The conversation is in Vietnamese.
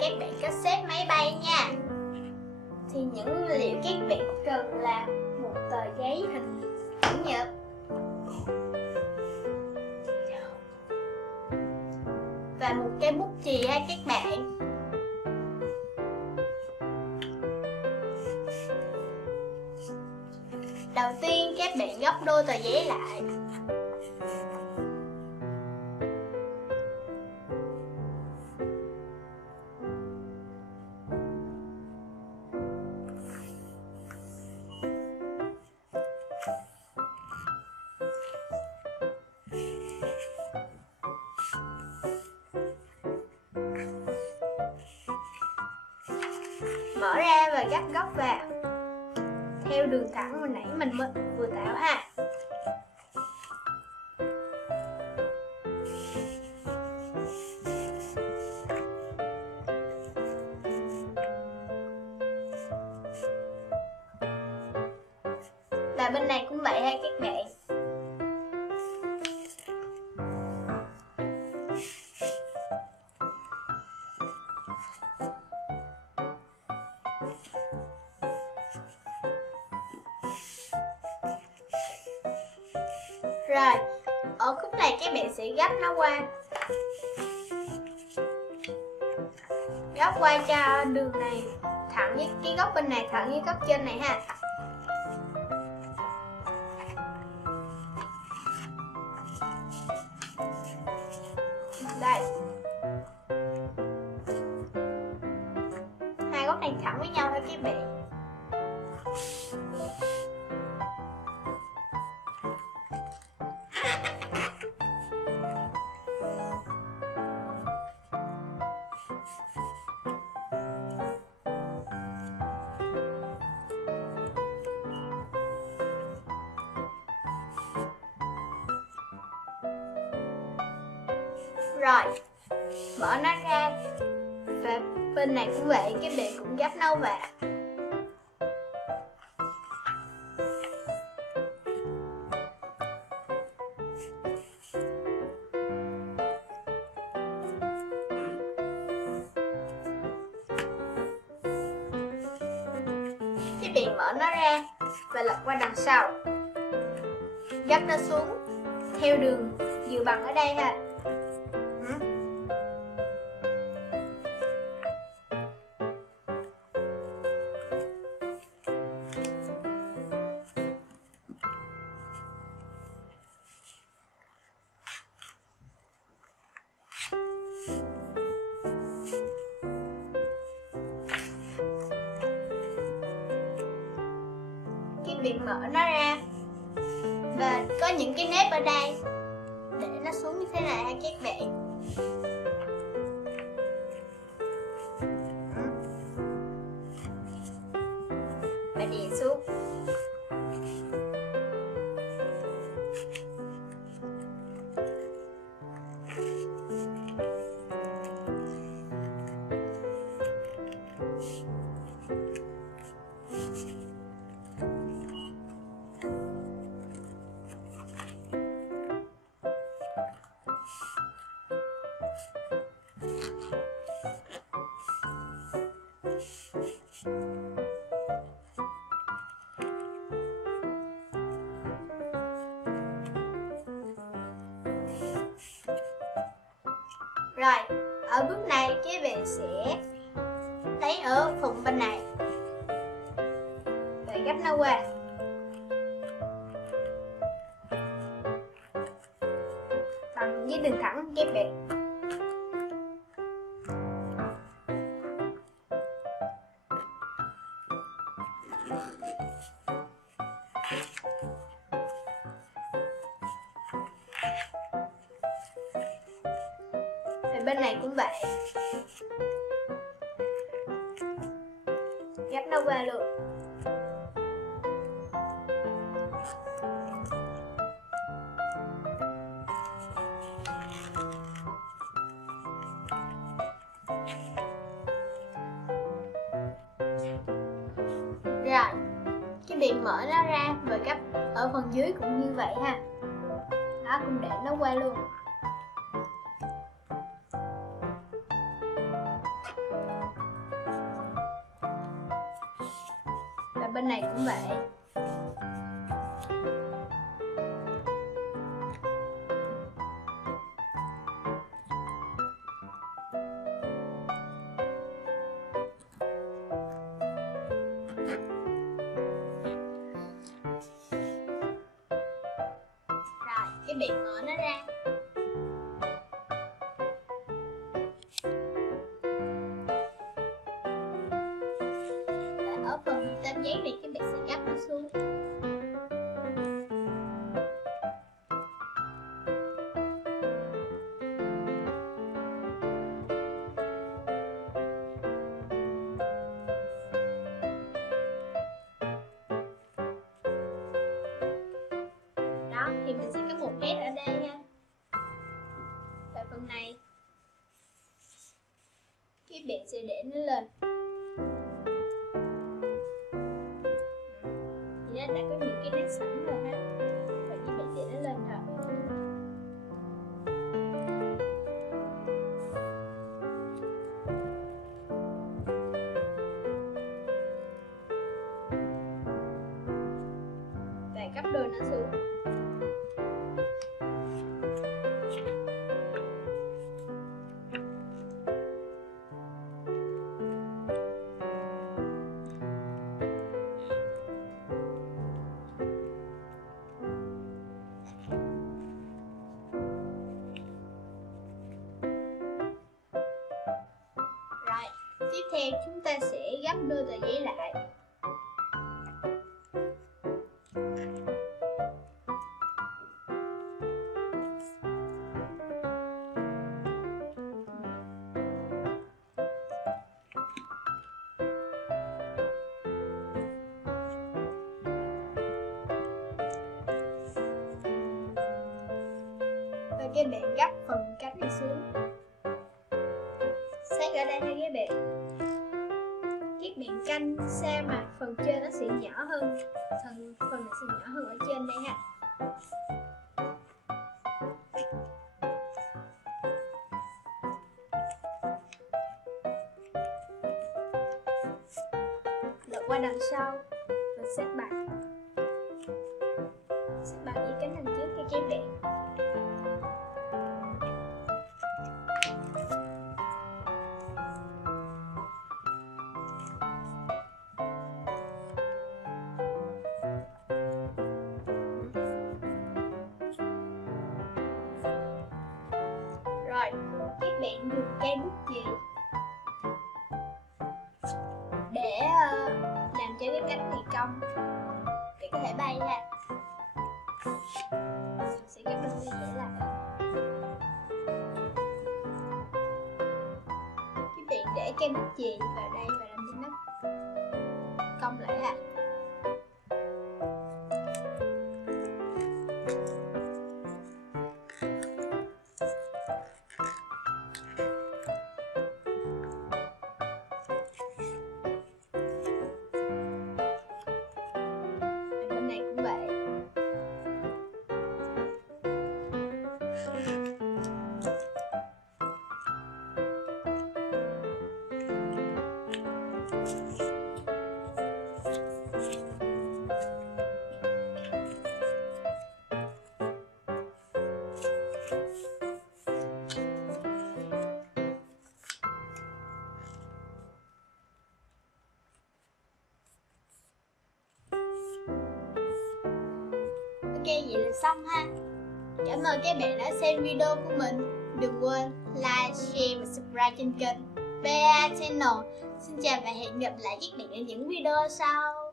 các bạn cách xếp máy bay nha. Thì những nguyên liệu các bạn cần là một tờ giấy hình chữ nhật, và một cây bút chì ha các bạn. Đầu tiên các bạn gấp đôi tờ giấy lại. Mở ra và gấp góc vào theo đường thẳng hồi nãy mình vừa tạo ha. Và bên này cũng vậy ha các bạn. Rồi, ở khúc này các bạn sẽ gấp nó qua. Gấp qua cho đường này thẳng với cái góc bên này thẳng với góc trên này ha. Đây. Hai góc này thẳng với nhau thôi các bạn. Rồi, mở nó ra. Và bên này cũng vậy, các bạn cũng gấp nó vào. Các bạn mở nó ra và lật qua đằng sau. Gấp nó xuống theo đường vừa bằng ở đây ha. Các bạn mở nó ra và có những cái nếp ở đây, để nó xuống như thế này ha các bạn. Và đè xuống. Rồi, ở bước này các bạn sẽ lấy ở phần bên này và gấp nó qua. Bằng với đường thẳng các bạn. Bên này cũng vậy, gấp nó qua luôn. Rồi, cái bạn mở nó ra và gấp ở phần dưới cũng như vậy ha. Đó, cũng để nó qua luôn. Bên này cũng vậy. Rồi, cái biển mở nó ra. Ở phần tấm giấy này các bạn sẽ gấp nó xuống. Đó, thì mình sẽ có một nét ở đây nha. Và phần này các bạn sẽ để nó lên. Thì nó đã có những cái nét sẵn rồi ha. Và các bạn để nó lên rồi. Và gấp đôi nó xuống. Tiếp theo chúng ta sẽ gấp đôi tờ giấy lại. Và các bạn gấp phần cánh này xuống. Sát ở đây ha các bạn. Các bạn canh sao mà phần trên nó sẽ nhỏ hơn, phần này sẽ nhỏ hơn ở trên đây ha. Lật qua đằng sau và xếp bằng với cánh đằng trước cho các bạn. Rồi, các bạn dùng cây bút chì để làm cho cái cánh này cong để có thể bay ha. Mình sẽ gấp đôi như vậy lại. Các bạn để cây bút chì vào đây và làm cho nó cong lại ha. Bên này cũng vậy. Ok, vậy là xong ha. Cảm ơn các bạn đã xem video của mình. Đừng quên like, share và subscribe trên kênh PA Channel. Xin chào và hẹn gặp lại các bạn ở những video sau.